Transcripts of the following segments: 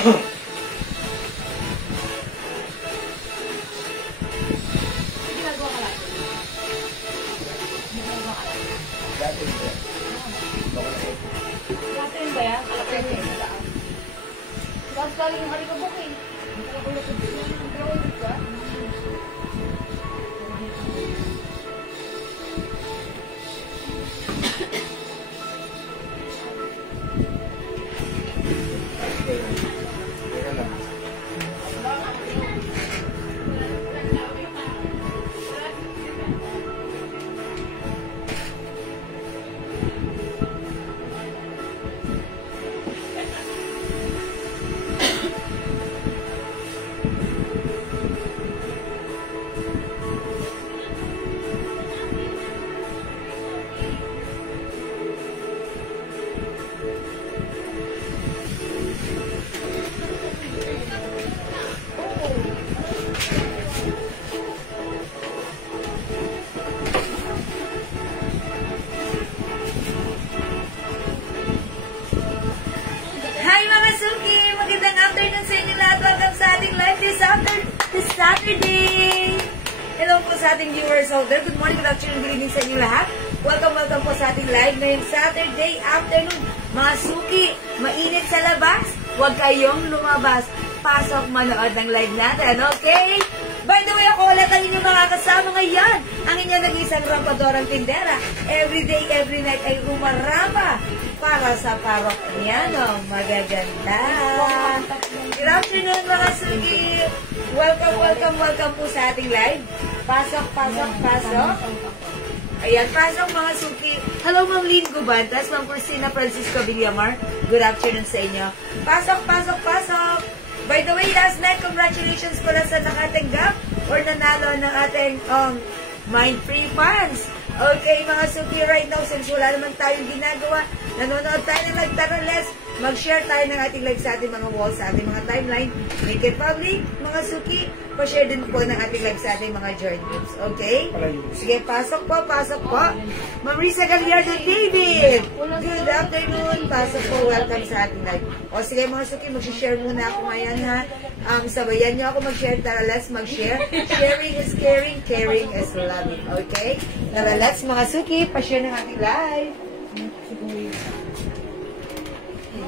Latin ba yan? Tapos galing yung alikabok eh. Saturday! Hello po sa ating viewers out there. Good morning, good afternoon, good evening sa inyo lahat. Welcome po sa ating live ngayong Saturday afternoon. Mga suki, mainit sa labas, huwag kayong lumabas. Pasok manood ng live natin, okay? By the way, ako ulit ang inyong mga kasama ngayon. Ang inyong nag-isang rampadorang tindera. Every day, every night ay umarapa para sa parokyano. Magaganda. Good afternoon mga suki. Welcome po sa ating live. Pasok. Ayan, pasok mga suki. Hello Ma'am Lynn Gubantas, Ma'am Cristina Francisco Villamar. Good afternoon sa inyo. Pasok. By the way, last night, congratulations pala sa nakatanggap or nanalo ng ating Mind Free Funds. Okay, mga suki, right now, since wala naman tayong ginagawa, nanonood tayo ng nagtarales, mag-share tayo ng ating live sa ating mga walls, sa ating mga timeline, make it public, mga suki, pa-share din po ng ating live sa ating mga joint groups, okay? Sige, pasok po. Marisa Gallardo David, good afternoon, pasok po, welcome sa ating live. O sige mga suki, mag-share muna ako ngayon ha. Sabayan nyo ako mag-share, tara let's mag-share. Sharing is caring is loving, okay? Tara let's mga suki, pa-share ng ating live.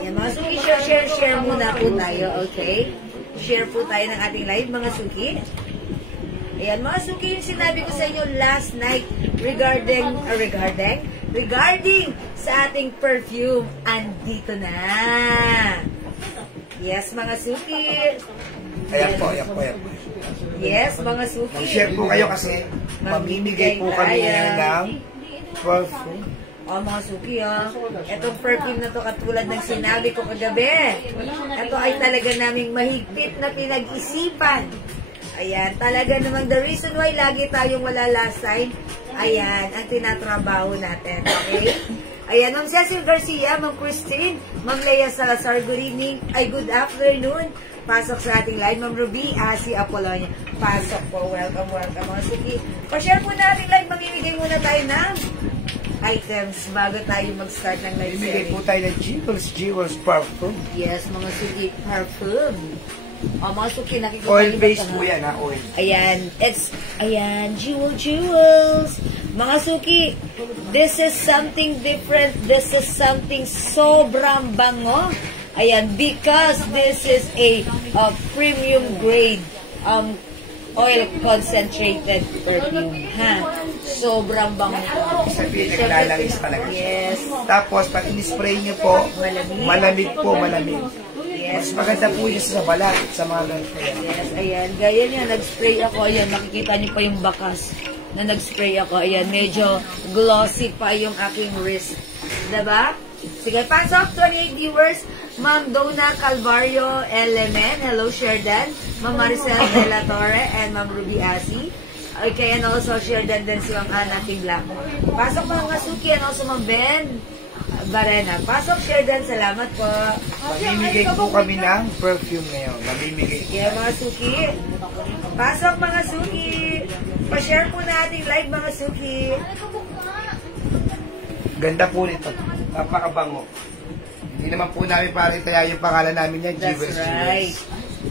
Ayan, mga suki, share muna po tayo, okay? Share po tayo ng ating live, mga suki. Ayan, mga suki, yung sinabi ko sa inyo last night regarding sa ating perfume, andito na. Yes, mga suki. Ayan po. Yes, mga suki. Mag-share po kayo kasi mamimigay po kami ng perfume. Mga suki, Itong perfume na to, katulad ng sinabi ko kagabi. Ito ay talaga naming mahigpit na pinag-isipan. Ayan, talaga namang the reason why lagi tayong wala last time, ayan, ang tinatrabaho natin. Okay? Ayan, Ma'am Cecil Garcia, Ma'am Christine, Ma'am Leia Salazar, good evening, good afternoon. Pasok sa ating live, Ma'am Ruby, si Apollonia. Pasok po, welcome, mga suki. Pa-share po na ating live, mamimigay muna tayo ng items bago tayo mag-start ng live. Mamimigay po tayo ng Jewels perfume. Yes, mga suki, perfume. Mga suki, nakikita oil base po yan, oil. Ayan, Jewels. Mga suki, this is something different. This is something sobrang bango. Ayan, because this is a premium grade oil concentrated perfume, ha? Sobrang bango. Sabihin, naglalangis talaga. Yes. Tapos, pag in-spray nyo po, malamig. Yes. Mas maganda po yun sa balat, sa mga ganito. Yes, ayan. Gaya niya, nag-spray ako. Ayan, nakikita niyo pa yung bakas na nag-spray ako. Ayan, medyo glossy pa yung aking wrist. Diba? Sige, pasok, 28 viewers. Ma'am Donna Calvario Elemen. Hello, Sherdan. Ma'am Maricel De La Torre and Ma'am Ruby Asi. Okay, and also Sherdan din si Ma'am Ana Tigla. Pasok mga suki, and also Ma'am Ben Barena. Pasok, Sherdan. Salamat po. Mamimigay po kami ng perfume ngayon. Mamimigay. Sige, mga suki. Pasok, mga suki. Pa-share po na ating live, mga suki. Ganda po nito. Napakabango. Hindi naman po namin paritaya yung pangalan namin yan, That's Jewels. right.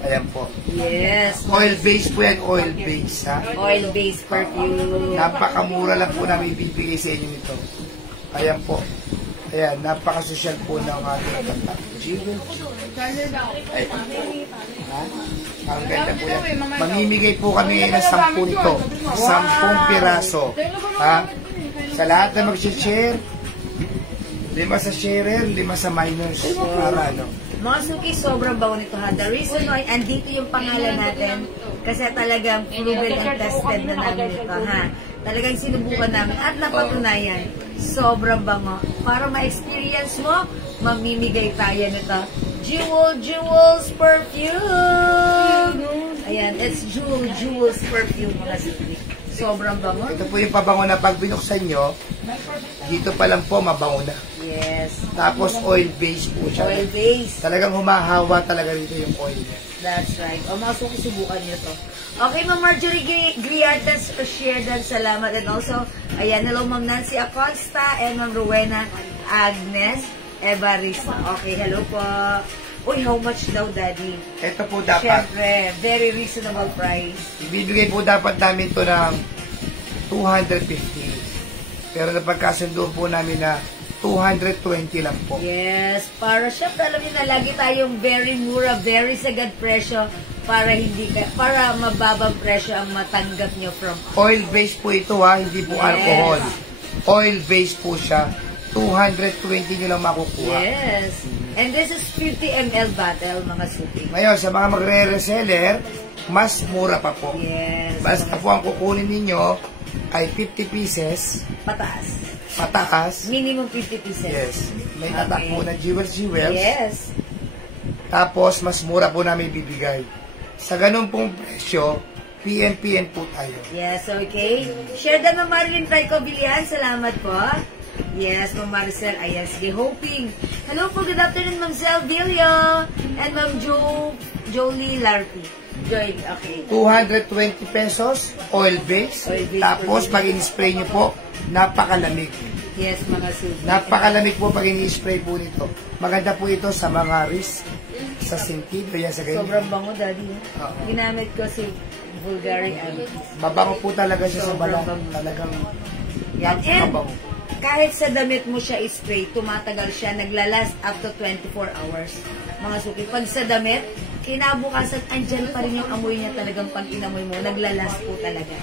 Ayan po. Yes. Oil-based po yan, oil-based, ha? Oil-based perfume. Napakamura lang po namin ibibigay sa inyo nito. Ayan po. Ayan, napakasosyal po ng ating kanta. Jewels. Ay, ha? Ang ganda po yan. Mamimigay po kami ng 10 nito. 10 piraso. Ha? Sa lahat na mag-share, 5 sa sharer, 5 sa minors. Para ano? Mga suki, sobrang bago nito ha. The reason why, andito yung pangalan natin, kasi talagang proven and tested na namin ito ha. Talagang sinubukan namin at napatunayan. Sobrang bango. Para ma-experience mo, mamimigay tayo nito. Jewels Perfume! Ayan, it's Jewels Perfume mga suki. Sobrang bango. Ito po yung pabango na pag binuksan nyo, dito pa lang po mabango na. Yes. Tapos oil-based po siya. Oil-based. Talagang humahawa talaga dito yung oil niya. That's right. O mga suki, subukan nyo to. Okay, Ma'am Marjorie Griartas, share dan. Salamat. And also, ayan, hello Ma'am Nancy Acosta and Ma'am Rowena Agnes Evarista. Okay, hello po. Uy, how much daw, Daddy? Ito po dapat. Siyempre, very reasonable price. Ibibigay po dapat namin to ng 250. Pero napagkasundo po namin na 220 lang po. Yes, para syempre, alam niyo na, lagi tayong very mura, very sagad presyo para para mababang presyo ang matanggap niyo from Oil-based po ito ha, hindi po alcohol. Oil-based po siya. 220 nyo lang makukuha. Yes. And this is 50 ml bottle, mga suki. Ngayon, sa mga magre-reseller, mas mura pa po. Yes. Basta po ang kukunin ninyo ay 50 pieces Pataas. pataas. Minimum 50 pieces. Yes. May tatak po na Jewels. Yes. Tapos, mas mura po namin bibigay. Sa ganun pong presyo, PN po tayo. Yes, okay. Share dan, Ma'am Marilyn Tricobilian. Salamat po. Yes, Ma'am Maricel. Ayan, sige, hoping. Hello po, good afternoon, Ma'am Zelvillo. And Ma'am Jolie Larty. Joy, okay. 220 pesos, oil-based. Oil-based. Tapos, pag in-spray nyo po, napakalamig. Yes, mga suki. Napakalamig po pag in-spray po nito. Maganda po ito sa mga wrist, sa sentido, yan sa ganyan. Sobrang bango, Daddy. Oo. Ginamit ko si Bulgari Amethyst. Mabango po talaga siya sa Sobrang balat. bango. Talagang Yan. And mabango. kahit sa damit mo siya spray, tumatagal siya, naglalast up to 24 hours. Mga suki, pag sa damit, kinabukasan, andyan pa rin yung amoy niya talagang pag inamoy mo, naglalast po talaga.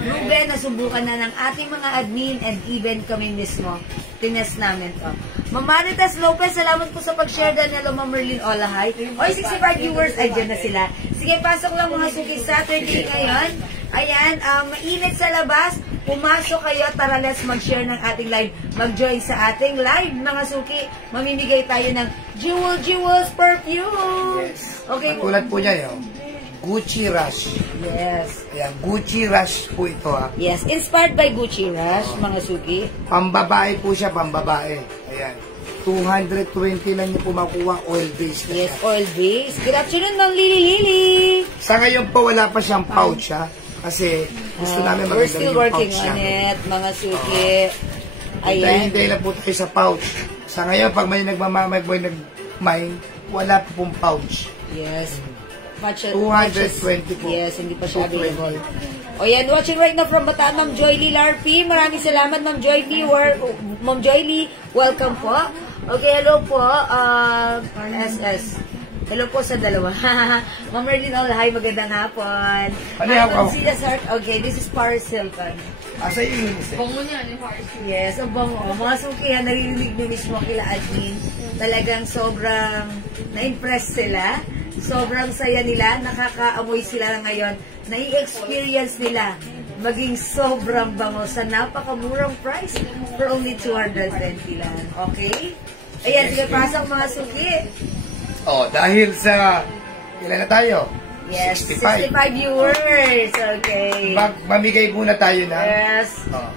Ruben, nasubukan na ng ating mga admin and even kami mismo. Tinest namin to. Ma'am Maritas Lopez, salamat po sa pag-share dan. Hello, Ma'am Merlin Olahay. Oy, 65 viewers, andyan na sila. Sige, pasok lang mga suki. Saturday ngayon. Ayan, mainit sa labas. Pumasok kayo, tara let's mag-share ng ating live. Mag-join sa ating live, mga suki. Mamimigay tayo ng Jewels Perfume. Yes. Okay. Tulad po niya yun. Gucci Rush. Yes. Ayan, Gucci Rush po ito ha. Yes, inspired by Gucci Rush, mga suki. Pambabae po siya, pambabae. Ayan. 220 lang niyo po makuha, oil-based na Yes, siya. oil-based. Good afternoon, Ma'am Lily. Sa ngayon po, wala pa siyang pouch ha. Kasi gusto namin We're maganda still yung working pouch on niya. it, mga suki. Ayan. Hintay-hintay lang po tayo sa pouch. Sa ngayon, pag may nagmamay, wala po pong pouch. Yes. 220 po. Yes, hindi pa siya 220. available. O yan, watching right now from Bataan, Ma'am Joy Lee Larpi. Maraming salamat, Ma'am Joy Lee. Ma'am Joy Lee, welcome po. Okay, hello po. SS. Hello po sa dalawa. Ma'am Merlin Olahay, magandang hapon. Ano yung hapon? Okay, this is Paris Hilton. Asa yung unis eh? Bango niya, ni Paris. Yes, ang bango. Mga sukihan, naririnig niyo mismo kila admin. Talagang sobrang na-impress sila. Sobrang saya nila. Nakakaamoy sila ngayon. Nai-experience nila maging sobrang bango sa napakamurang price for only 220 lang. Okay? Ayan, sige, pasok mga suki. Oh, dahil sa ilan na tayo? Yes, 65. 65 viewers. Okay. Mamigay muna tayo na. Yes. Oh.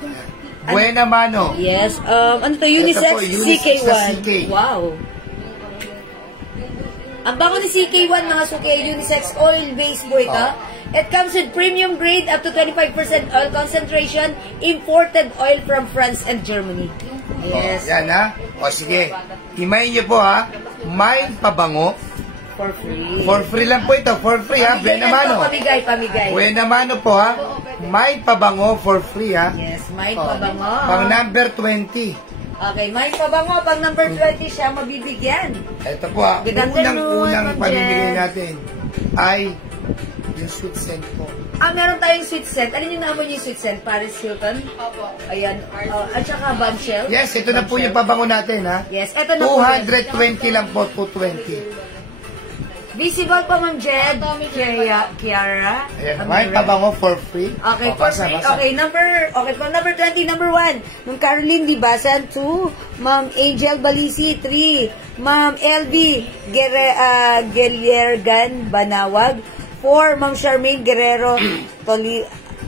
Buena mano. Yes. Ano to? Unisex Ito po, unisex CK1. na CK. Wow. Ang bango ni CK1, mga suki, unisex oil-based po ito. It comes with premium grade up to 25% oil concentration, imported oil from France and Germany. Yes. Yan ha. O sige. Himayin niyo po ha. Mind pabango. For free. For free lang po ito. For free ha. Pamigay Buena mano. Pamigay. Buena mano po ha. Mind pabango for free ha. Yes, mind O, pabango. Pang number 20. Okay, mind pabango. Pag number 20 siya mabibigyan. Ito po ha. Good afternoon, Unang Ma'am pamimigay Jen. natin ay yung sweet scent po. Meron tayong sweet scent. Alin yung naman yung sweet scent? Paris Hilton? Opo. Ayan. At saka bombshell? Yes, ito na po yung pabango natin ha. Yes, ito na po. 220 lang po, 220. Visible pa, Ma'am Jed. Kiara. Ayan, mind pabango for free. Okay, O, for basa, free. basa. Okay, number 20, number 1. Ma'am Caroline Dibasan, 2. Ma'am Angel Balisi, 3. Ma'am LV Geliergan Banawag, 4. Ma'am Charmaine Guerrero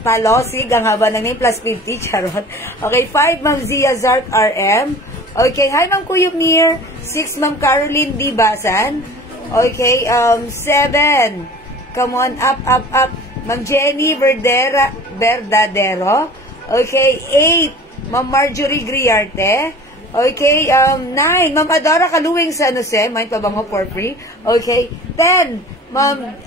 Talosig, ang haba ng name, plus 50, charot. Okay, 5. Ma'am Zia Zart RM. Okay, hi Ma'am Kuyumir. 6. Ma'am Caroline Dibasan. Okay, 7. Come on, up. Ma'am Jenny Verdadero. Okay, 8. Ma'am Marjorie Griarte. Okay, 9. Ma'am Adora Kaluwing San Jose. Mind pabango for free. Okay, 10. Ma'am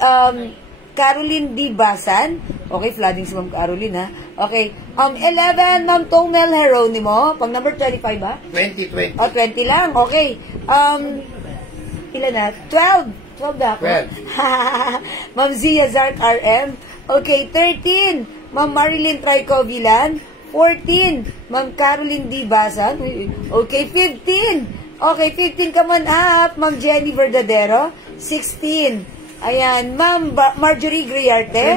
Caroline Dibasan. Okay, flooding si Ma'am Caroline ha. Okay, 11. Ma'am Tomel Heronimo. Pang number 25 ha? 20. O, 20 lang. Okay. Ilan na? 12. 12 na ako. 12. Ma'am Zia Zart RM. Okay, 13. Ma'am Marilyn Tricovilan. 14. Ma'am Caroline Dibasan. Okay, 15. Okay, 15, come on up. Ma'am Jenny Verdadero. 16. Ayan, Ma'am Marjorie Griarte.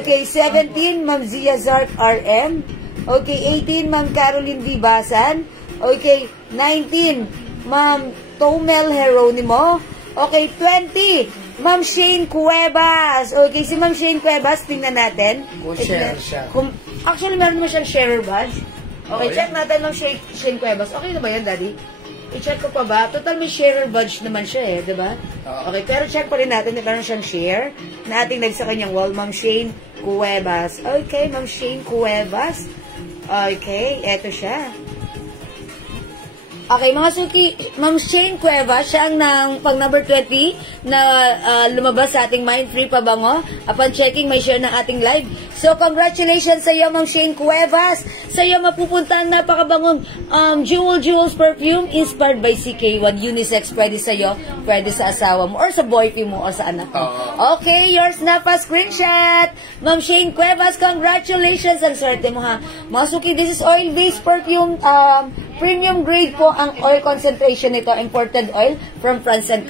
Okay, 17. Ma'am Zia Zart RM. Okay, 18. Ma'am Caroline Dibasan. Okay, 19. Ma'am Tomel Heronimo. Okay, 20. Ma'am Shane Cuevas. Okay, si Ma'am Shane Cuevas, tingnan natin. Share siya. Actually, meron naman siyang sharer badge. Okay, Okay. check natin Ma'am Shane Cuevas. Okay na ba yan, Daddy? I-check ko pa ba? Total, may sharer badge naman siya eh, di ba? Okay, pero check pa rin natin na meron siyang share na ating nag sa kanyang wall, Ma'am Shane Cuevas. Okay, Ma'am Shane Cuevas. Okay, eto siya. Okay, mga suki, Ma'am Shane Cuevas, siya ang pag number 20 na lumabas sa ating Mind Free Pabango. Upon checking, may share ng ating live. So, congratulations sa iyo, Ma'am Shane Cuevas. Sa iyo mapupunta ang napakabangong Jewels perfume inspired by CK1. Unisex, pwede sa iyo, pwede sa asawa mo, or sa boyfriend mo, or sa anak mo. Okay, yours na pa, screenshot. Ma'am Shane Cuevas, congratulations. Ang swerte mo ha. Mga suki, this is oil-based perfume, premium grade po ang oil concentration nito, imported oil from France and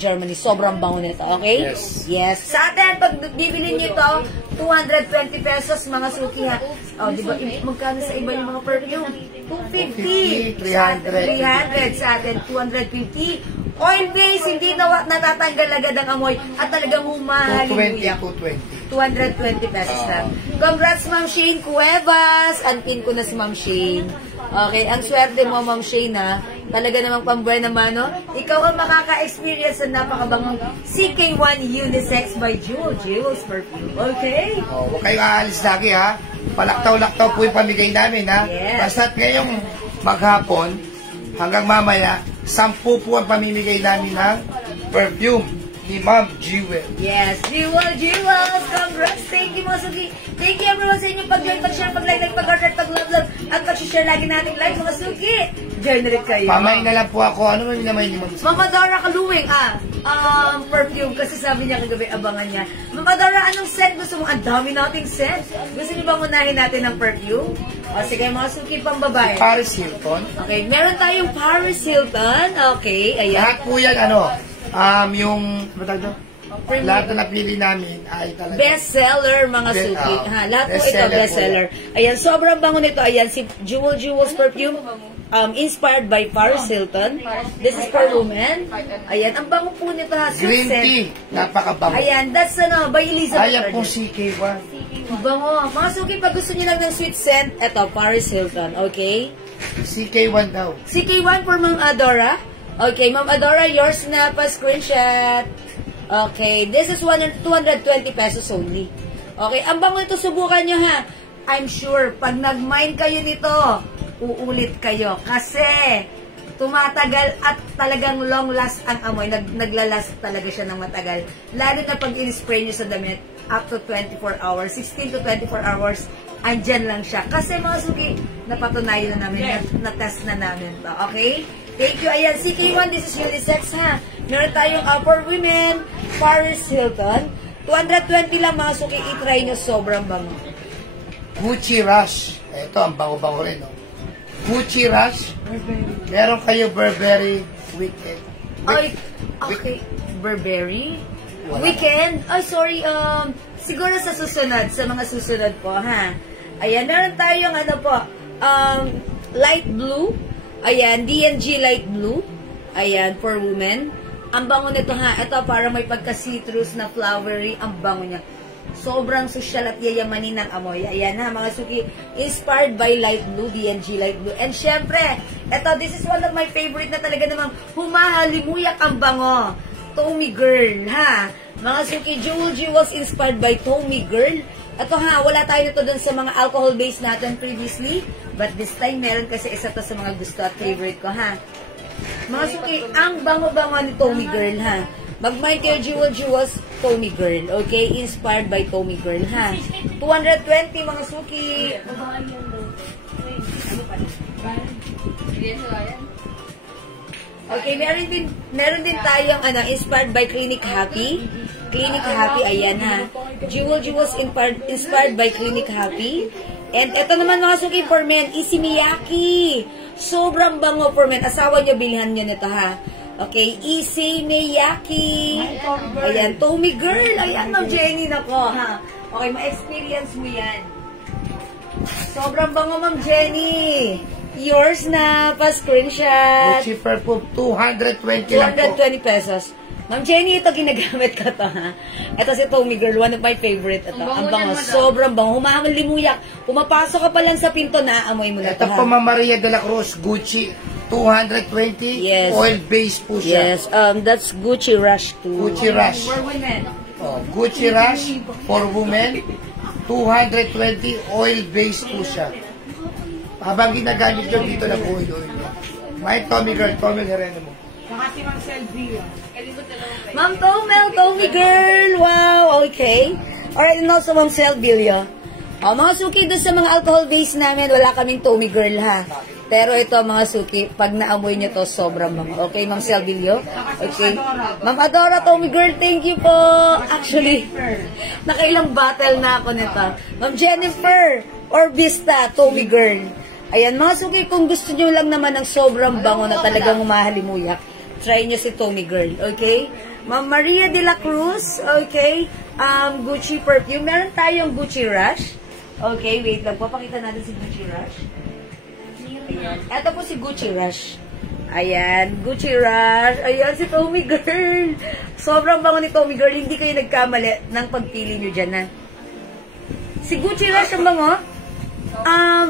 Germany. Sobrang bango nito, okay? Yes. Sa atin, pag bibili nyo ito, 220 pesos, mga suki ha. O, di ba, magkano sa iba yung mga perfume? 250. 300. Sa atin, 250. Oil-based, hindi natatanggal agad ang amoy at talagang humahalin. 220 pesos lang. Congrats, Ma'am Shane Cuevas. Anpin ko na si Ma'am Shane. Okay, ang swerte mo, Ma'am Shane, ha? Talaga namang pambuhay naman, no? Ikaw ang makaka-experience ng napakabangong CK1 Unisex by Jewels Perfume. Okay? Huwag kayong aalis lagi, ha? Palaktaw-laktaw po yung pamigay namin, ha? Yes. Basta't ngayong maghapon, hanggang mamaya, 10 po ang pamimigay namin ng perfume ni Ma'am Jewel. Yes, Jewels! Congrats! Thank you, mga suki! Thank you everyone sa inyong pag-join, pag-share, pag-like, pag-order, pag-love, at pag-share lagi nating live, mga suki! Join na rin kayo. Pamay na lang po ako. Ano man naman ni Ma'am? Mama Dora Kaluwing, perfume, kasi sabi niya kagabi, abangan niya. Mama Dora, anong scent gusto mo? Ang dami nating scent. Gusto niyo bang unahin natin ng perfume? O sige, mga suki pang babae. Paris Hilton. Okay, meron tayong Paris Hilton. Okay, ayan. Lahat po yan, yung, lahat na napili namin ay talaga. Bestseller, mga suki. Lahat po ito, bestseller. Ayan, sobrang bango nito. Ayan, si Jewels Perfume. Inspired by Paris Hilton. This is for women. Ayan, ang bango po nito ha. Green tea. Napakabango. Ayan, that's by Elizabeth. Ayan po CK1. Bango. Mga suki, pag gusto niyo lang ng sweet scent, eto, Paris Hilton. Okay? CK1 daw. CK1 for Ma'am Adora. Okay, Ma'am Adora, yours na pa screenshot. Okay, this is 220 pesos only. Okay, ang bango nito, subukan nyo ha. I'm sure, pag nag-mine kayo nito, uulit kayo. Kasi, tumatagal at talagang long last ang amoy. Naglalast talaga siya ng matagal. Lalo na pag in-spray nyo sa damit, up to 24 hours, 16 to 24 hours, andyan lang siya. Kasi mga suki, napatunayan na namin, na-test na namin to. Okay? Thank you. Ayan, CK1, this is unisex ha. Meron tayong for women, Paris Hilton. 220 lang mga suki, itry nyo, sobrang bango. Gucci Rush. Ito, ang bango-bango rin, no? Gucci Rush. Meron kayo Burberry Weekend. Ay, okay. Burberry? Weekend? Ay, sorry. Siguro sa susunod, sa mga susunod po, ha? Ayan, meron tayong ano po, light blue. Ayan, D&G light blue. Ayan, for women. Ang bango nito, ha? Ito, parang may pagka-citrus na flowery. Ang bango niya. Sobrang social at yayamanin ng amoy. Ayan ha, mga suki. Inspired by light blue, D&G light blue. And syempre, eto, this is one of my favorite na talaga namang humahalimuyak ang bango. Tommy Girl, ha? Mga suki, Jewel was inspired by Tommy Girl. Ito ha, wala tayo nito dun sa mga alcohol base natin previously. But this time, meron kasi isa to sa mga gusto at favorite ko, ha? Mga suki, ang bango-bango ni Tommy Girl, ha? Mag-mind kayo, Jewels, Tommy Girl, okay? Inspired by Tommy Girl, ha? 220, mga suki. Okay, meron din tayong, inspired by Clinic Happy. Clinic Happy, ayan, ha? Jewels inspired by Clinic Happy. And ito naman, mga suki, for men, Isimiyaki. Sobrang bango for men. Asawa nyo, bilhan nyo nito, ha? Okay, Issey Miyake. Ayan, Tommy Girl. Ayan, Ma'am Jenny nako, ha. Okay, ma-experience mo yan. Sobrang bango, Ma'am Jenny. Yours na, pa-screenshot. Gucci Perfume, 220 lang po. 220 pesos. Ma'am Jenny, ito ginagamit ko to, ha. Ito si Tommy Girl, one of my favorite. Ito, ang bango, sobrang bango. Humahalimuyak. Pumapasok ka pa lang sa pinto na, amoy mo na ito, Ito po, Ma'am Maria de la Cruz, Gucci, 220. Yes. Oil base po siya. Yes, that's Gucci Rush too. Gucci Rush. For women. Oh, Gucci Rush for women, 220. Oil base po siya. Habang ginagamit nyo dito na po yun. May Tommy Girl, Tommy Herreno mo. Saka si Ma'am Selvia. Ma'am Tommy Girl, wow, okay. Alright, and also Ma'am Selvia. Mga suki, doon sa mga alcohol base namin, wala kaming Tommy Girl, ha. Pero ito, mga suki, pag naamoy nyo to, sobrang bango. Okay, Ma'am Selvillo? Okay. Ma'am Adora, Tommy Girl, thank you po. Actually, nakailang battle na ako nito. Ma'am Jennifer, or Vista, Tommy Girl. Ayan, mga suki, kung gusto nyo lang naman ng sobrang bango na talagang humahalimuyak, try nyo si Tommy Girl, okay? Ma'am Maria de la Cruz, okay? Gucci Perfume. Meron tayong Gucci Rush. Okay, wait lang. Papakita natin si Gucci Rush. Ayan. Ito po si Gucci Rush. Ayan, Gucci Rush. Ayan, si Tommy Girl. Sobrang bango ni Tommy Girl. Hindi kayo nagkamali ng pagpili nyo dyan, ha? Si Gucci Rush ang bango.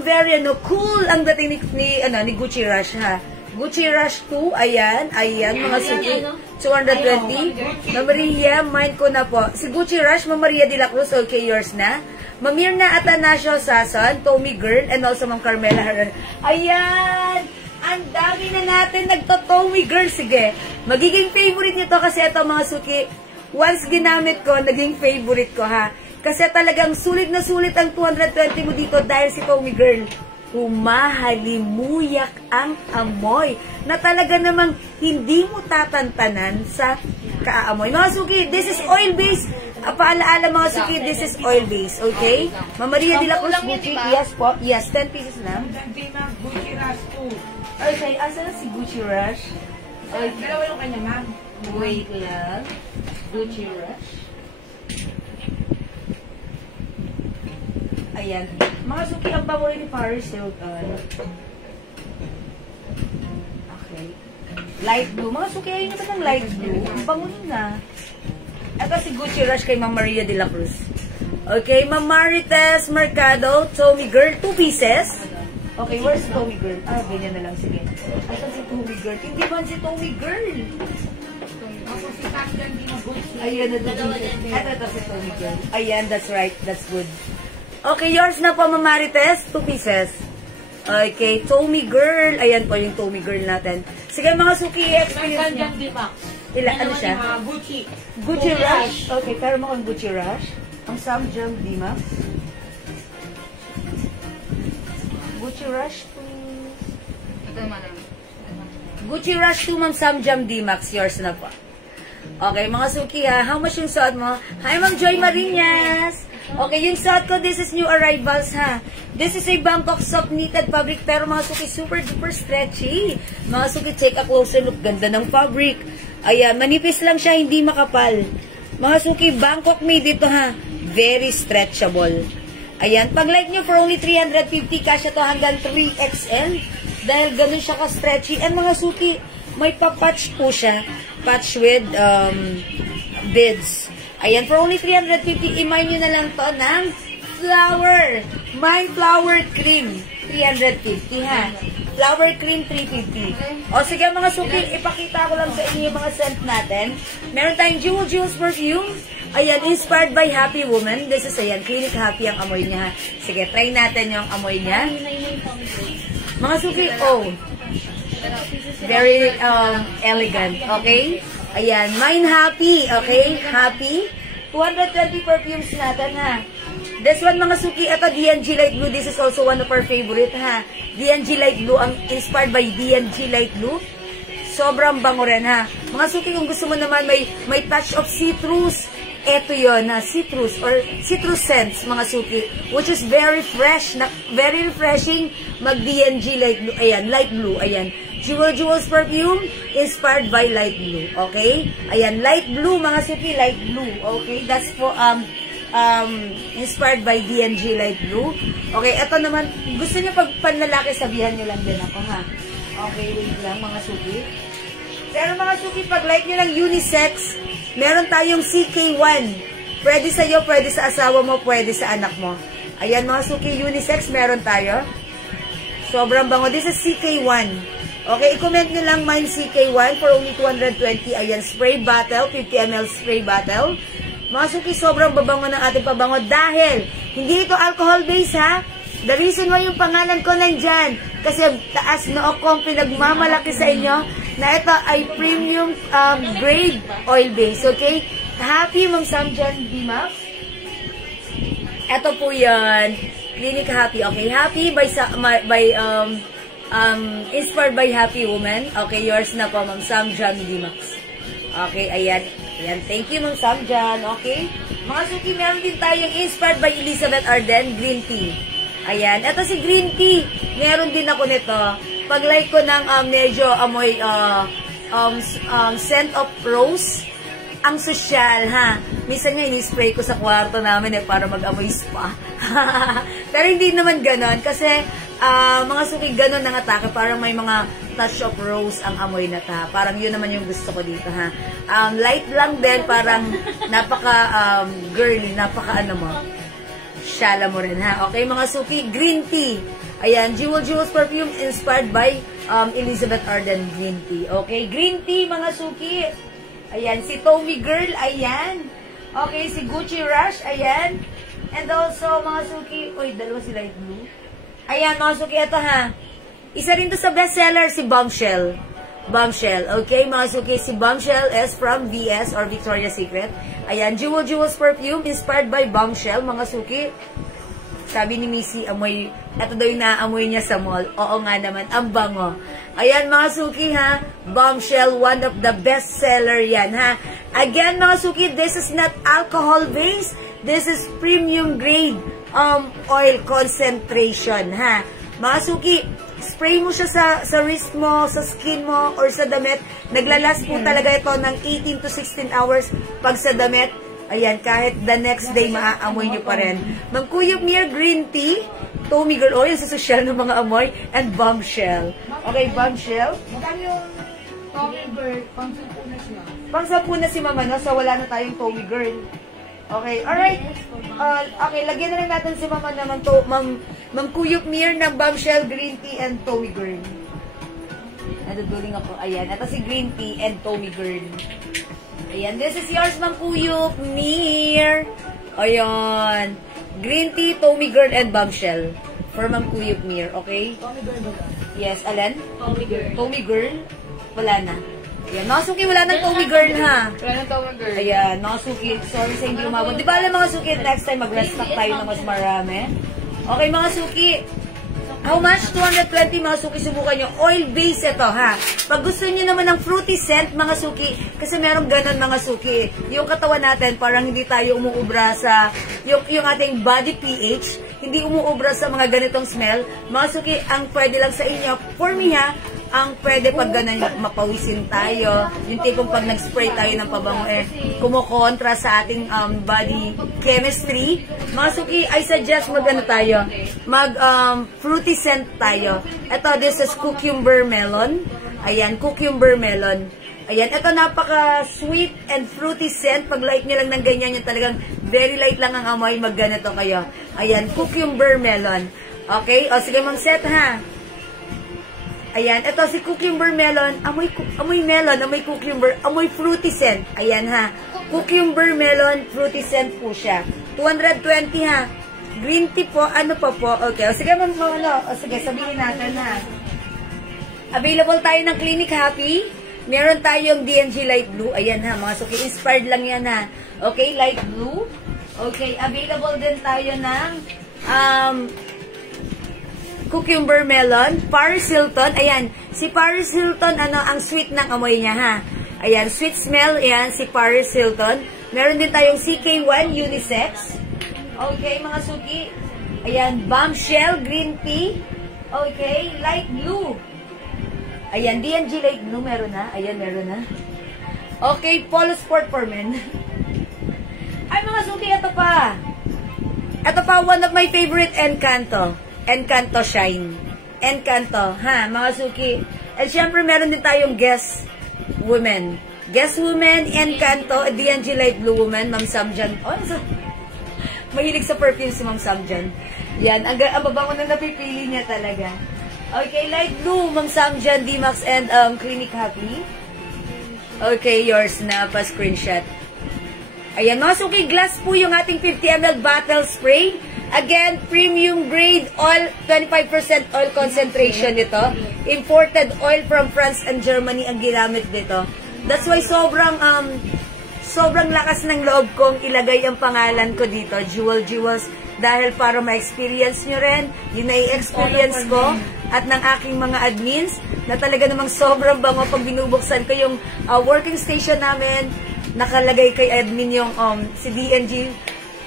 Very, cool ang dating ni Gucci Rush, ha? Gucci Rush 2, ayan, mga suki. 220. Ma'am Maria, mind ko na po. Si Gucci Rush, Ma'am Maria de la Cruz, okay, yours na. Ma'am Mirna Atanasio Sason, Tommy Girl, and also Ma'am Carmela Herrera. Ayan! Ang dami na natin nagto-Tommy Girl. Sige, magiging favorite nyo to kasi ito, mga suki. Once ginamit ko, naging favorite ko, ha? Kasi talagang sulit na sulit ang 220 mo dito dahil si Tommy Girl. Humahalimuyak ang amoy na talaga namang hindi mo tatantanan sa kaamoy. Mga suki, this is oil-based. Paalaala mga suki, this is oil-based. Okay? Ma'am Maria de la Cruz, Gucci. Yes po. Yes, 10 pieces lang. Hindi na Gucci Rush 2. Okay, asa na si Gucci Rush? Okay. Dalawa yung kanya, ma'am. Wait lang. Gucci Rush. Ayan. Mga suki, ang bango rin ni Paris Hilton. Okay. Light blue. Mga suki, ayun naman ng light blue. Ang bango na. Ito si Gucci Rush kay Ma'am Maria de la Cruz. Okay, Ma'am Marites Mercado, Tommy Girl, 2 pieces. Okay, where's Tommy Girl? Ganyan na lang. Sige. Asan si Tommy Girl? Hindi man si Tommy Girl. Ako si Tashan, di mo Gucci. Ayan na doon. Ito si Tommy Girl. Ayan, that's right. That's good. Okay, yours na po, Ma'am Marites. 2 pieces. Okay, Tommy Girl. Ayan po yung Tommy Girl natin. Sige mga suki, experience niya. Ano siya? Gucci. Gucci Rush. Okay, pero mo kang Gucci Rush. Ang Samjang Dimax. Gucci Rush to... Gucci Rush to Ma'am Samjam Dimax. Yours na po. Okay, mga suki ha. How much yung suot mo? Hi, Ma'am Joy Marinas. Okay, yung suot ko, this is new arrivals ha. This is a Bangkok soft knitted fabric, pero mga suki, super duper stretchy. Mga suki, take a closer look. Ganda ng fabric. Ayan, manipis lang siya, hindi makapal. Mga suki, Bangkok made dito ha. Very stretchable. Ayan, pag like nyo for only 350, kasya to hanggang 3XL. Dahil ganun siya ka-stretchy. And mga suki, may pa-patch po siya. Patch with beads. Ayan, for only 350, i-mine nyo na lang to ng flower. Mine flower cream. 350 ha. Flower cream, 350. O sige mga suki, ipakita ko lang sa inyo yung mga scent natin. Meron tayong Jewels perfume. Ayan, inspired by Happy Woman. This is, ayan, Clinic Happy ang amoy niya. Sige, try natin yung amoy niya. Mga suki, oh. Very elegant, okay? Ayan, Mine Happy, okay? Happy. 220 perfumes natin, ha? This one, mga suki, ito DNG Light Blue. This is also one of our favorite, ha? DNG Light Blue, ang inspired by DNG Light Blue. Sobrang bango rin, ha? Mga suki, kung gusto mo naman may touch of citrus, eto yun, ha? Citrus or citrus scents, mga suki, which is very fresh, very refreshing, mag-DNG Light Blue. Ayan, Light Blue, ayan. Jewels perfume, inspired by light blue. Okay? Ayan, light blue, mga suki, light blue. Okay? That's for, inspired by DNG light blue. Okay, ito naman, gusto niyo pag panlalaki, sabihan niyo lang din ako, ha? Okay, wait lang, mga suki. Pero mga suki, pag like niyo lang unisex, meron tayong CK1. Pwede sa'yo, pwede sa asawa mo, pwede sa anak mo. Ayan, mga suki, unisex, meron tayo. Sobrang bango. This is CK1. Okay, i-comment nyo lang Mine CK1 for only 220. Ayan, spray bottle, 50 ml spray bottle. Mga suki, sobrang babango ng ating pabango dahil hindi ito alcohol base, ha? The reason why yung pangalan ko nandyan, kasi taas na akong pinagmamalaki sa inyo na ito ay premium grade oil base, okay? Happy Ma'am Samjam Dimax. Ito po yan, Clinic Happy, okay? Happy by inspired by Happy Woman. Okay, yours na po, Ma'am Samjam Dimax. Okay, ayan. Ayan, thank you, Ma'am Samjam. Okay. Mga suki, meron din tayong inspired by Elizabeth Arden, green tea. Ayan, ito si green tea. Meron din ako nito. Pag like ko ng medyo amoy scent of rose, ang sosyal, ha? Minsan nga, ini-spray ko sa kwarto namin para mag-amoy spa. Pero hindi naman ganon kasi mga suki, ganon ang atake. Parang may mga touch of rose ang amoy na ta. Parang yun naman yung gusto ko dito, ha? Light lang din, parang girly, napaka mo. Shala mo rin, ha? Okay, mga suki, green tea. Ayan, Jewels perfume inspired by Elizabeth Arden green tea. Okay, green tea, mga suki. Ayan, si Tommy Girl, ayan. Okay, si Gucci Rush, ayan. And also, mga suki, uy, dalawa si light blue. Ayan, mga suki, ito ha. Isa rin to sa bestseller, si Bombshell. Bombshell, okay, mga suki, si Bombshell is from VS or Victoria's Secret. Ayan, Jewels perfume inspired by Bombshell, mga suki. Sabi ni Missy, amoy, ito daw yung naamoy niya sa mall. Oo nga naman, ang bango. Ayan, mga suki, ha. Bombshell, one of the bestseller yan, ha. Again, mga suki, this is not alcohol based. This is premium grade oil concentration, ha. Mga suki, spray mo siya sa wrist mo, sa skin mo, or sa damit. Naglalas po talaga ito ng 18 to 16 hours pag sa damit. Ayan, kahit the next day, maaamoy nyo pa rin. Mangkuyog Mir Green Tea, Tommy Girl Oil, sa social ng mga amoy, and Bombshell. Okay, Bombshell. Magkano yung Tommy Girl? Pang-sampu na siya. Pang-sampu na si Mama, no? So, wala na tayong Tommy Girl. Okay, alright. Okay, lagyan na lang natin si Mama naman to, Mangkuyog Mir ng Bombshell Green Tea and Tommy Girl. Naduduling ako. Ayan, ito si Green Tea and Tommy Girl. Ayan, this is yours, Mangkuyog Mir. Ayan. Green Tea, Tommy Girl, and Bombshell. For Ma'am Kuyup Mir, okay? Tommy girl ba? Yes, Alin? Tommy girl. Tommy girl? Wala na. Ayan, Nosuki, wala nang Tommy girl, ha? Wala na Tommy girl. Ayan, Nosuki, sorry sa hindi umabot. Di ba alam mga Suki, next time mag-restock tayo ng mas marami? Okay, mga Suki. How much? 220 mga Suki, subukan nyo. Oil-based ito, ha? Pag gusto nyo naman ng fruity scent, mga Suki, kasi merong ganon mga Suki. Yung katawan natin, parang hindi tayo umuubra sa, yung ating body pH, hindi umuubra sa mga ganitong smell. Mga Suki, ang pwede lang sa inyo, for me ha, ang pwede pag ganun, mapawisin tayo, yung tipong pag nag-spray tayo ng pabango kumukontra sa ating body chemistry. Mga Suki, I suggest tayo, fruity scent tayo. Ito, this is cucumber melon. Ayan, cucumber melon. Ayan, ito napaka-sweet and fruity scent. Pag light nyo lang ng ganyan, yung talagang very light lang ang amoy, magganito kayo. Ayan, cucumber melon. Okay? O, sige, mang set ha. Ayan, ito si cucumber melon, amoy melon, amoy cucumber, amoy fruity scent. Ayan ha, cucumber melon, fruity scent po siya. 220 ha. Green tea po, ano pa po? Okay, o sige sige, sabihin natin ha. Available tayo ng Clinic Happy. Meron tayong D&G Light Blue. Ayan ha, mga Suki, inspired lang yan ha. Okay, light blue. Okay, available din tayo ng cucumber melon, Paris Hilton. Ayan, si Paris Hilton, ang sweet ng amoy niya, ha. Ayan, sweet smell, ayan, si Paris Hilton. Meron din tayong CK1 unisex. Okay, mga Suki. Ayan, bombshell, green tea. Okay, light blue. Ayan, D&G light blue, meron na. Ayan, meron na. Okay, Polo Sport for men. Ay, mga Suki, ito pa. Ito pa, one of my favorite, Encanto. Encanto Shine. Encanto, ha, mga Suki. And syempre, meron din tayong Guess Women. Guess Women, Encanto, D&G Light Blue Woman, Ma'am Samjan. Oh, mahilig sa perfume si Ma'am Samjan. Yan, ang babango na napipili niya talaga. Okay, Light Blue, Ma'am Samjan, D-Max, and Clinic Happy. Okay, yours na, pa-screenshot. Ayan, mga Suki, glass po yung ating 50 ml bottle spray. Again, premium grade oil, 25% oil concentration nito. Imported oil from France and Germany ang ginamit dito. That's why sobrang lakas ng loob kong ilagay ang pangalan ko dito, Jewels, dahil para ma-experience nyo rin, yung na-experience ko at ng aking mga admins, na talaga namang sobrang bango pag binubuksan ko yung working station namin, nakalagay kay admin yung si D&G.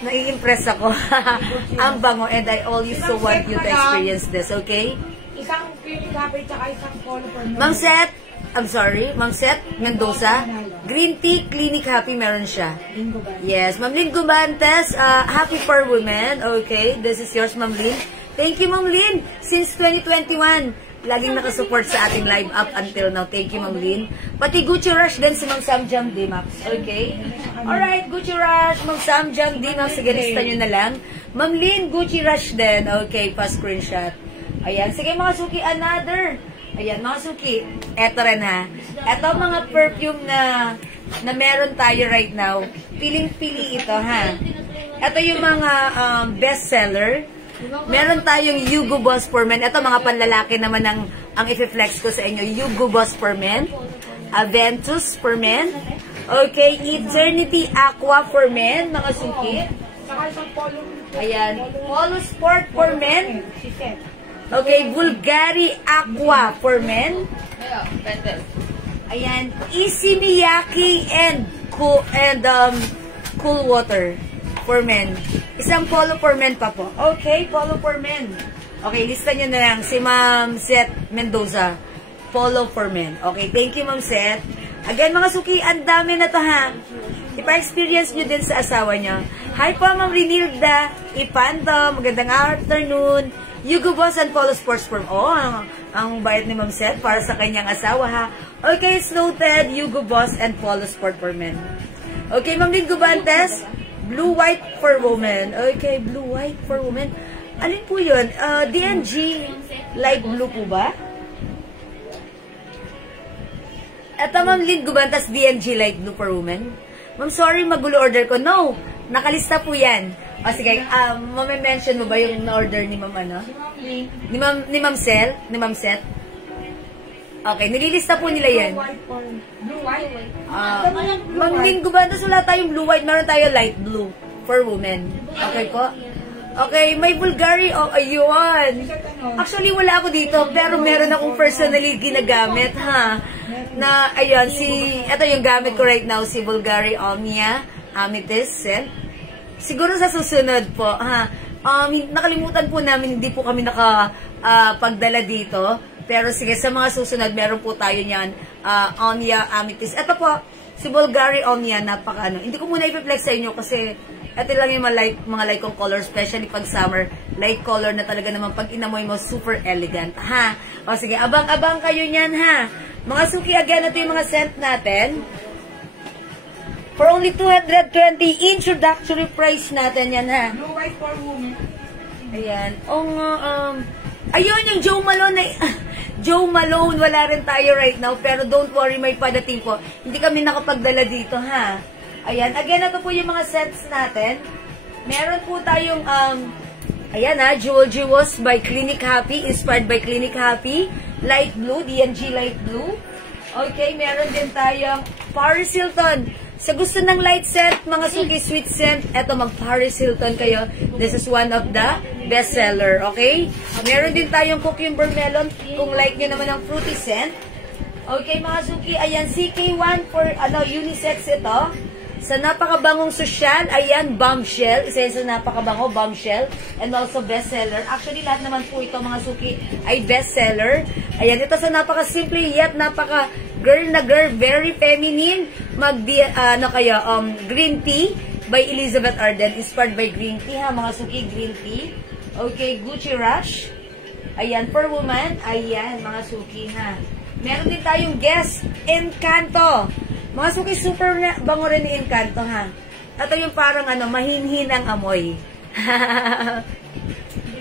Nai-impress ako. Ang bango, and I always so want you to experience this, okay? Isang Clinic Happy tsaka isang Polo for men. Ma'am Seth Mendoza, green tea, Clinic Happy, meron siya. Yes, Ma'am Lynn Gubantes, Happy for Women, okay? This is yours, Ma'am Lynn. Thank you, Ma'am Lynn. Since 2021, laging nakasupport sa ating live up until now. Thank you, Ma'am Lynn. Pati Gucci Rush din si Ma'am Samjam D-Max. Okay? Alright, Gucci Rush, Ma'am Samjam D-Max. Sige, lista nyo na lang. Ma'am Lynn, Gucci Rush din. Okay, pa-screenshot. Ayan. Sige, mga Suki, another. Ayan, mga Suki. Eto rin ha. Eto mga perfume na meron tayo right now. Piling-pili ito ha. Ito yung mga best seller. Meron tayong Hugo Boss for Men. Ito mga panlalaki naman ang i-flex ko sa inyo. Hugo Boss for Men. Aventus for Men. Okay, Eternity Aqua for Men, mga Suki. Ayan, Polo Sport for Men. Okay, Bulgari Aqua for Men. Ayan, Easy Miyake and Cool Water for Men. Isang Polo for Men pa po. Okay, Polo for Men. Okay, lista nyo na lang. Si Ma'am Seth Mendoza. Polo for Men. Okay, thank you, Ma'am Seth. Again, mga Suki, ang dami na to ha. Ipa-experience nyo din sa asawa nyo. Hi po, Ma'am Renilda Ipanto. Magandang afternoon. Hugo Boss and Polo Sports Firm. Oh, ang bayad ni Ma'am Seth para sa kanyang asawa ha. Okay, it's noted. Hugo Boss and Polo Sport for Men. Okay, Ma'am Lynn Gubantes. Blue White for Women. Okay, Blue White for Women. Alin po yun? D&G Light Blue po ba? Ito, Ma'am Lynn Gubantes, D&G Light Blue for Women. Ma'am, sorry, magulo order ko. No, nakalista po yan. O sige, mame-mention mo ba yung order ni Ma'am ano? Si Ma'am Link. Ni Ma'am Sel? Ni Ma'am Seth? Okay, nililista po nila yan. Blue white. Ma'am Linggo ba? Tapos wala tayong blue white, meron tayo light blue for women. Okay po? Okay, may Bulgari. Oh, ayun. Actually, wala ako dito, pero meron akong personally ginagamit, ha? Na, ayun, ito yung gamit ko right now, si Bulgari Omnia Amethyst Scent. Siguro sa susunod po, ha? Nakalimutan po namin, hindi po kami nakapagdala dito. Pero sige, sa mga susunod, meron po tayo niyan, Omnia Amethyst. Ito po, si Bulgari Omnia, hindi ko muna i-flex sa inyo kasi ito lang yung mga light kong color, especially pag summer, light color na talaga naman pag inamoy mo, super elegant, ha? O sige, abang-abang kayo niyan, ha? Mga suki, again, ito yung mga scent natin. For only 220, introductory price natin yan, ha? Blue white for women. Ayan. Ayun, yung Joe Malone, Joe Malone, wala rin tayo right now, pero don't worry, may padating po. Hindi kami nakapagdala dito, ha? Ayan, again, ito po yung mga sets natin. Meron po tayong, ayan ha, Jewel Jewels by Clinic Happy, inspired by Clinic Happy, light blue, DNG light blue. Okay, meron din tayong Paris Hilton. Sa gusto ng light scent, mga suki sweet scent, eto mag-Paris Hilton kayo. This is one of the best seller, okay? Meron din tayong cucumber melon, kung like nyo naman ang fruity scent. Okay, mga suki, ayan, CK1 for, unisex ito. Sa napakabangong sosyal, ayan, bombshell. Isa sa napakabango, bombshell. And also bestseller. Actually, lahat naman po ito, mga suki, ay bestseller. Ayan, ito sa napaka-simple yet napaka-girl na girl, very feminine. Green tea by Elizabeth Arden. Inspired by green tea, ha, mga suki, green tea. Okay, Gucci Rush. Ayan, for woman. Ayan, mga suki, ha. Meron din tayong Guess Encanto. Mga suki, super bango rin ni Encanto, ha. Ito yung parang, mahinhin ang amoy.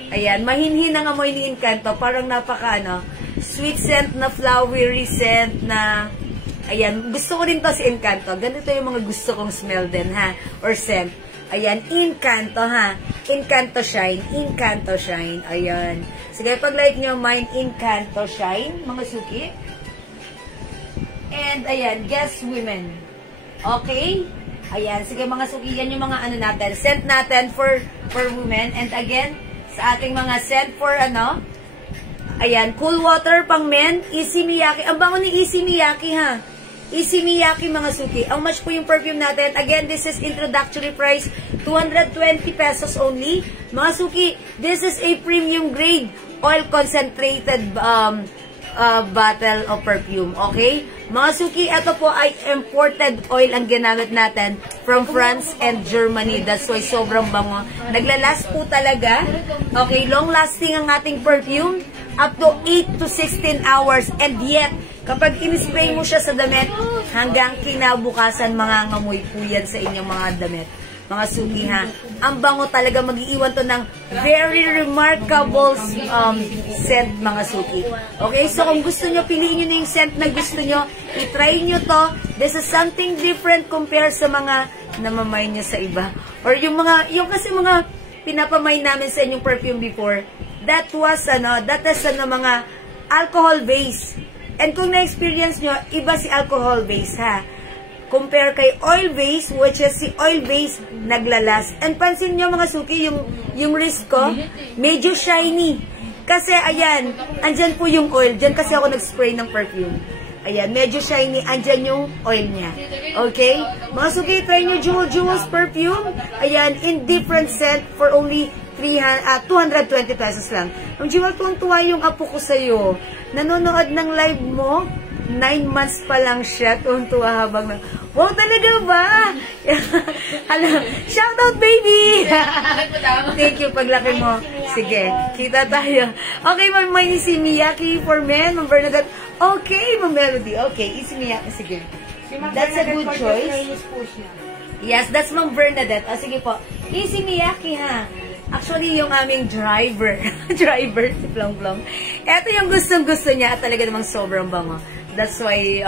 Ayan, mahinhin ang amoy ni Encanto. Parang napaka, sweet scent na flowery scent na, ayan, gusto ko rin to si Encanto. Ganito yung mga gusto kong smell din, ha. Or scent. Ayan, Encanto, ha. Encanto Shine. Encanto Shine. Ayan. Sige, pag like nyo, mind Encanto Shine, mga suki. And, ayan, Guess Women. Okay? Ayan, sige mga suki, yan yung mga natin. Scent natin for women. And again, sa ating mga scent for ayan, Cool Water pang men, Issey Miyake. Ang bango ni Issey Miyake, ha? Issey Miyake, mga suki. Ang much po yung perfume natin. Again, this is introductory price, 220 pesos only. Mga suki, this is a premium grade, oil concentrated bottle of perfume, okay? Mga suki, ito po ay imported oil ang ginamit natin from France and Germany. That's why sobrang bango. Naglalast po talaga. Okay, long lasting ang ating perfume. Up to 8 to 16 hours. And yet, kapag in-spray mo siya sa damit, hanggang kinabukasan mga ngamoy po yan sa inyong mga damit. Mga suki, ha. Ang bango talaga, mag-iiwan to ng very remarkable scent, mga suki. Okay, so kung gusto nyo, piliin nyo na yung scent na gusto nyo. I-try nyo to. This is something different compared sa mga namamay nyo sa iba. Or yung kasi mga pinapamay namin sa inyong perfume before, that is mga alcohol base. And kung na-experience nyo, iba si alcohol base, ha. Compare kay oil base, which is si oil base naglalas. And pansin nyo mga suki, yung wrist ko, medyo shiny. Kasi ayan, andyan po yung oil. Diyan kasi ako nag-spray ng perfume. Ayan, medyo shiny, andyan yung oil niya. Okay? Mga suki, try nyo Jewels perfume. Ayan, in different scent for only 220 pesos lang. Ang Jewel, tuwang-tuwa yung apo ko sa'yo. Nanonood ng live mo, 9 months pa lang siya, tuwang-tuwa habang wow, talaga ba? Hello. Shout out, baby! Thank you, paglaki mo. Sige, kita tayo. Okay, may Issey Miyake for men, Ma'am Bernadette. Okay, Ma'am Melody. Okay, Issey Miyake. Sige. That's a good choice. Yes, that's Ma'am Bernadette. O, sige po. Issey Miyake, ha? Actually, yung aming driver. Driver, si Plong-Plong. Ito yung gustong-gusto niya at talaga namang sobrang bango. That's why,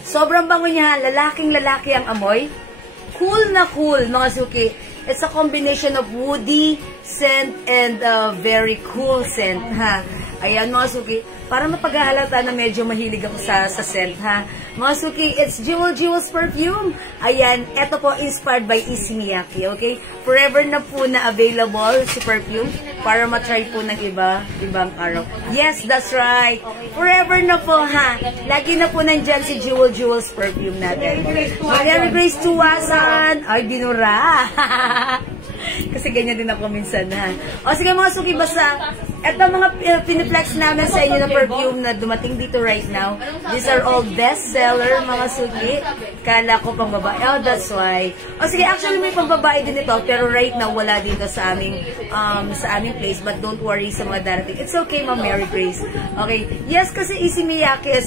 sobrang bango niya, lalaking-lalaki ang amoy. Cool na cool, mga suki. It's a combination of woody scent and very cool scent, ha. Ayan, mga suki, para mapaghahalata na medyo mahilig ako sa scent, ha. Mga suki, it's Jewel's perfume. Ayan, eto po inspired by Issey Miyake, okay? Forever na po na available si perfume para matry po ng ibang araw. Yes, that's right. Forever na po, ha. Lagi na po nandyan si Jewel's perfume natin. Mary Grace Tuwasan. Ay, binura. Kasi ganyan din ako minsan, ha. O sige mga suki, basta eto mga piniflex namin sa inyo na perfume na dumating dito right now. These are all bestseller, mga suki. Kala ko pang babae. Oh, that's why. O sige, actually may pang babae din ito, pero right now wala dito sa aming place. But don't worry sa mga darating. It's okay, Ma'am Mary Grace. Okay. Yes, kasi Issey Miyake is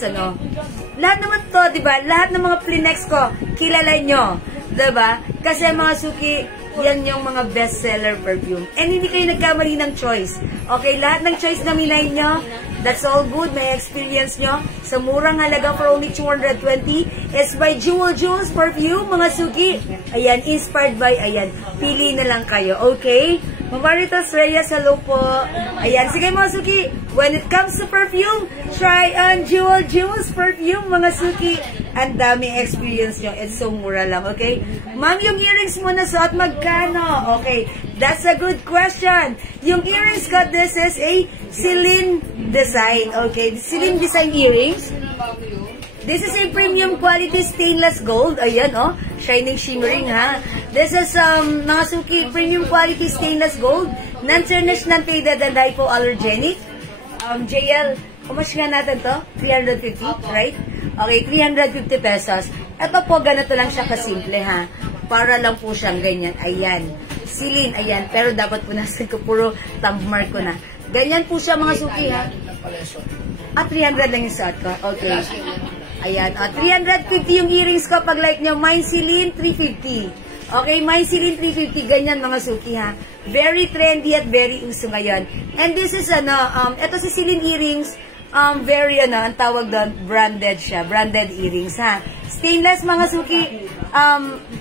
lahat naman to, diba? Lahat ng mga Plinex ko, kilala nyo. Diba? Kasi mga suki, yan yung mga bestseller perfume. And hindi kayo nagkamali ng choice. Okay, lahat ng choice na minay nyo, that's all good. May experience nyo. Sa murang halaga for only 220, it's by Jewel's perfume, mga suki. Ayan, inspired by, ayan. Pili na lang kayo, okay? Mamaritas Reyes, hello po. Ayan, sige mga suki. When it comes to perfume, try on Jewel's perfume, mga suki. Ang daming experience nyo. It's so mura lang, okay? Ma'am, yung earrings mo na suot, magkano? Okay, that's a good question. Yung earrings ko, this is a Celine design, okay? Celine design earrings. This is a premium quality stainless gold. Ayan, oh. Shining, shimmering, ha? This is, mga suki, premium quality stainless gold. Non-tarnished, non-faded, and hypoallergenic. JL, kumash nga natin to? 350, right? Okay, 350 pesos. Ito po, ganito lang siya kasimple, ha? Para lang po siyang ganyan. Ayan. Celine, ayan. Pero dapat po nasa ko, puro thumb mark ko na. Ganyan po siya, mga suki, ha? 300 lang yung suot ko. Okay. Ayan. 350 yung earrings ko. Pag like nyo, mine Celine, 350. Okay, mine Celine, 350. Ganyan, mga suki, ha? Very trendy at very uso ngayon. And this is, ito si Celine earrings, very, ang tawag doon, branded siya. Branded earrings, ha? Stainless, mga suki.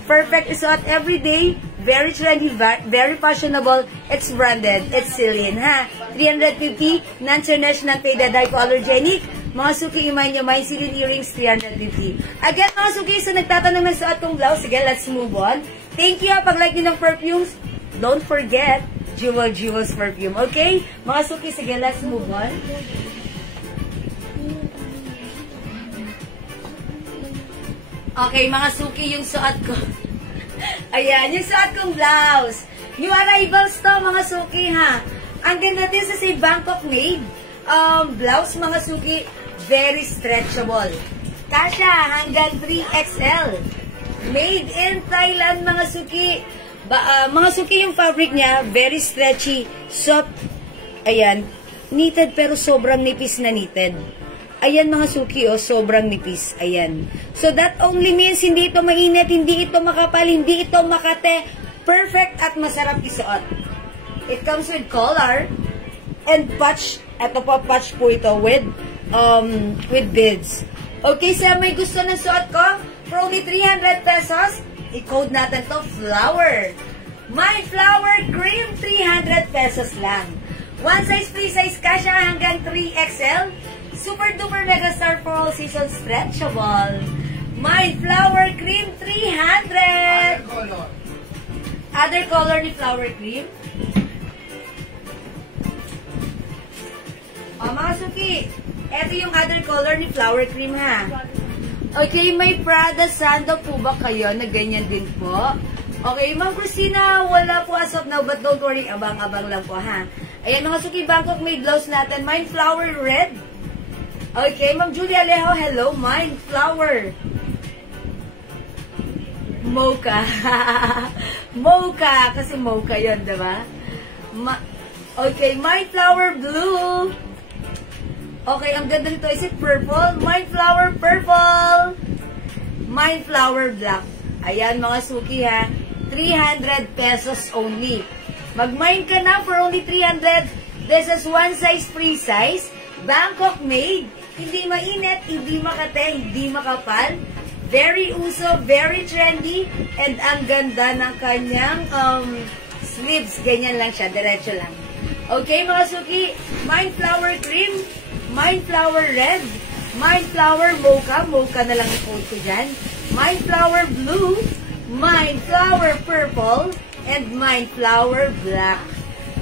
Perfect isuot every day. Very trendy, very fashionable. It's branded. It's Celine, ha? 350, non-tarnished, non-faded, hypoallergenic. Mga suki, iman nyo, may Celine earrings, 350. Again, mga suki, so nagtatanong ng suot kong blouse. Sige, let's move on. Thank you, pag like nyo ng perfumes, don't forget, Jewel's perfume, okay? Mga suki, sige, let's move on. Okay, mga suki, yung suot ko. Ayan, yung suot kong blouse. New arrivals to, mga suki, ha? Ang ganda din sa si Bangkok made. Blouse, mga suki, very stretchable. Kasha, hanggang 3XL. Made in Thailand, mga suki. Mga suki, yung fabric niya, very stretchy, soft. Ayan, knitted pero sobrang nipis na knitted. Ayan, mga suki, oh, sobrang nipis. Ayan. So, that only means hindi ito mainit, hindi ito makapal, hindi ito makate. Perfect at masarap isuot. It comes with collar and patch. Ito po, patch po ito with beads. Okay, so may gusto ng suot ko? For only 300 pesos, i-code natin to flower. My flower cream, 300 pesos lang. One size, free size, kasha hanggang 3XL. Super duper mega star for all seasons, stretchable. My flower cream, 300. Other color ni flower cream. Mga suki, eto yung other color ni flower cream, ha. Okay, may Prada sandal po ba kayo na ganyan din po? Okay, Ma'am Christina, wala po as of now, but don't worry, abang-abang lang po, ha. Ayan, mga suki, Bangkok made blouse natin. Mine flower red. Okay, Ma'am Julia Alejo, hello, mine flower mocha. Mocha, kasi mocha yun, diba? Okay, mine flower blue. Okay, ang ganda nito. Is it purple? Mine flower purple. Mine flower black. Ayan, mga suki, ha. 300 pesos only. Mag-mine ka na for only 300. This is one size, free size. Bangkok made. Hindi mainit, hindi makate, hindi makapal. Very uso, very trendy, and ang ganda ng kanyang sleeves. Ganyan lang siya, diretso lang. Okay, mga suki, Mind Flower Cream, Mind Flower Red, Mind Flower Mocha, Mocha na lang i-quote ko dyan, Mind Flower Blue, Mind Flower Purple, and Mind Flower Black.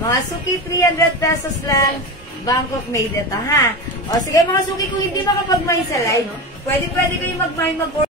Mga suki, 300 pesos lang. Bangkok made ito, ha? O sige mga suki, kung hindi makapag-mind sa live, pwede kayo mag-mind mag